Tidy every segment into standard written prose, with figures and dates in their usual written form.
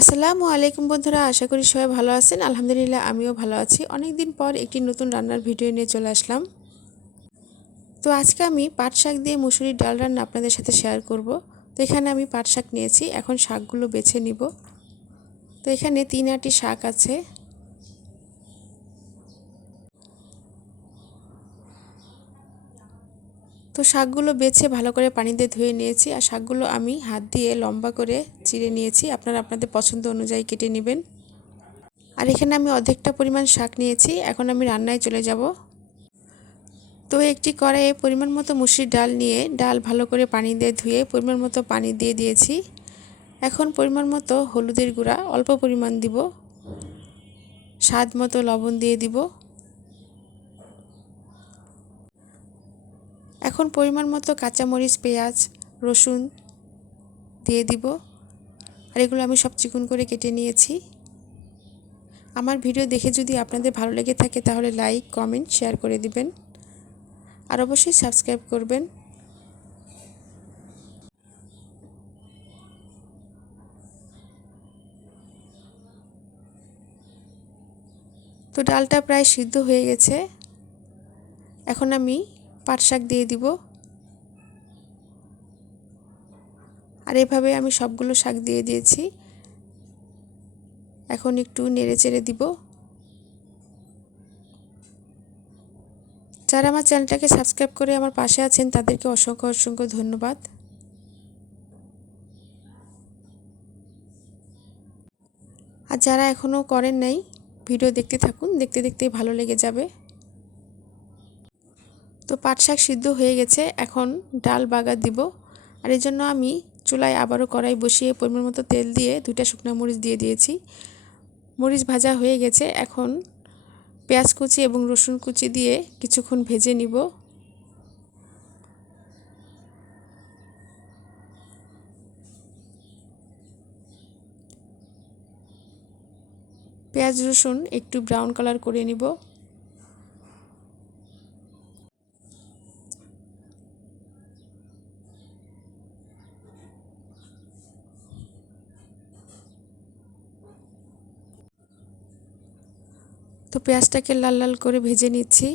আসসালামু আলাইকুম বন্ধুরা, আশা করি সবাই ভালো আছেন। আলহামদুলিল্লাহ আমিও ভালো আছি। অনেক দিন পর একটি নতুন রান্নার ভিডিও নিয়ে চলে আসলাম। তো আজকে আমি পাট শাক দিয়ে মুসুরির ডাল রান্না আপনাদের সাথে শেয়ার করব। তো এখানে আমি পাট শাক নিয়েছি, এখন শাকগুলো বেছে নিব। তো এখানে 3 আটি শাক আছে। তো শাকগুলো বেছে ভালো করে পানি দিয়ে ধুয়ে নিয়েছি, আর শাকগুলো আমি হাত দিয়ে লম্বা করে চিড়ে নিয়েছি। আপনারা আপনাদের পছন্দ অনুযায়ী কেটে নেবেন। আর এখানে আমি অর্ধেকটা পরিমাণ শাক নিয়েছি। এখন আমি রান্নায় চলে যাব। তো একটি কড়াইয়ে পরিমাণ মতো মুসুরির ডাল নিয়ে ডাল ভালো করে পানি দিয়ে ধুয়ে পরিমাণ মতো পানি দিয়ে দিয়েছি। এখন পরিমাণ মতো হলুদের গুঁড়া অল্প পরিমাণ দিব, স্বাদ মতো লবণ দিয়ে দিব। এখন পরিমাণ মতো কাঁচামরিচ, পেঁয়াজ, রসুন দিয়ে দিব। আর এগুলো আমি সব চিকন করে কেটে নিয়েছি। আমার ভিডিও দেখে যদি আপনাদের ভালো লেগে থাকে তাহলে লাইক, কমেন্ট, শেয়ার করে দিবেন। আর অবশ্যই সাবস্ক্রাইব করবেন। তো ডালটা প্রায় সিদ্ধ হয়ে গেছে। এখন আমি পাট শাক দিয়ে দিব। আর এভাবে আমি সবগুলো শাক দিয়ে দিয়েছি। এখন একটু নেড়ে চেড়ে দিব। যারা আমার চ্যানেলটাকে সাবস্ক্রাইব করে আমার পাশে আছেন তাদেরকে অসংখ্য অসংখ্য ধন্যবাদ। আর যারা এখনও করেন নাই, ভিডিও দেখতে থাকুন, দেখতে দেখতেই ভালো লেগে যাবে। তো পাট শাক সিদ্ধ হয়ে গেছে, এখন ডাল বাগার দিব। আর এই জন্য আমি চুলায় আবারও কড়াই বসিয়ে পরিমাণ মতো তেল দিয়ে 2টা শুকনো মরিচ দিয়ে দিয়েছি। মরিচ ভাজা হয়ে গেছে, এখন পেঁয়াজ কুচি এবং রসুন কুচি দিয়ে কিছুক্ষণ ভেজে নিব। পেঁয়াজ রসুন একটু ব্রাউন কালার করে নিব। তো পেঁয়াজটাকে লাল লাল করে ভেজে নিচ্ছি।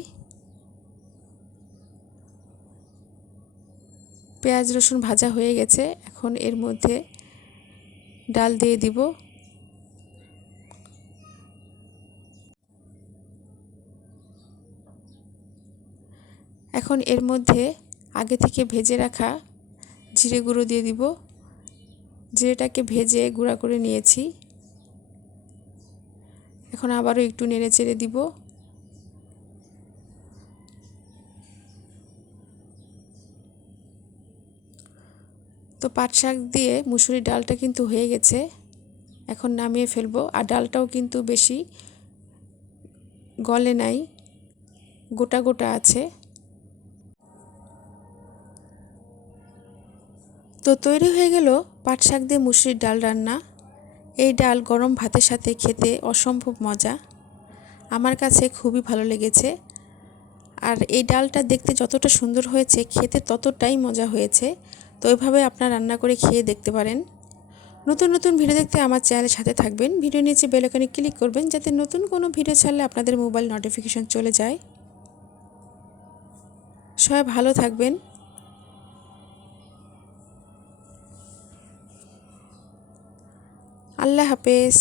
পেঁয়াজ রসুন ভাজা হয়ে গেছে, এখন এর মধ্যে ডাল দিয়ে দিব। এখন এর মধ্যে আগে থেকে ভেজে রাখা জিরে গুঁড়ো দিয়ে দিব। জিরেটাকে ভেজে গুঁড়া করে নিয়েছি। এখন আবারও একটু নেড়ে চেড়ে দিব। তো পাট শাক দিয়ে মুসুরির ডালটা কিন্তু হয়ে গেছে, এখন নামিয়ে ফেলবো। আর ডালটাও কিন্তু বেশি গলে নাই, গোটা গোটা আছে। তো তৈরি হয়ে গেল পাট শাক দিয়ে মুসুরির ডাল রান্না। এই ডাল গরম ভাতের সাথে খেতে অসম্ভব মজা, আমার কাছে খুবই ভালো লেগেছে। আর এই ডালটা দেখতে যতটা সুন্দর হয়েছে, খেতে ততটাই মজা হয়েছে। তো এইভাবে আপনারা রান্না করে খেয়ে দেখতে পারেন। নতুন নতুন ভিডিও দেখতে আমার চ্যানেলের সাথে থাকবেন। ভিডিও নিচে বেল আইকনে ক্লিক করবেন যাতে নতুন কোনো ভিডিও ছাড়লে আপনাদের মোবাইল নোটিফিকেশন চলে যায়। সবাই ভালো থাকবেন। আল্লাহ হাফেজ।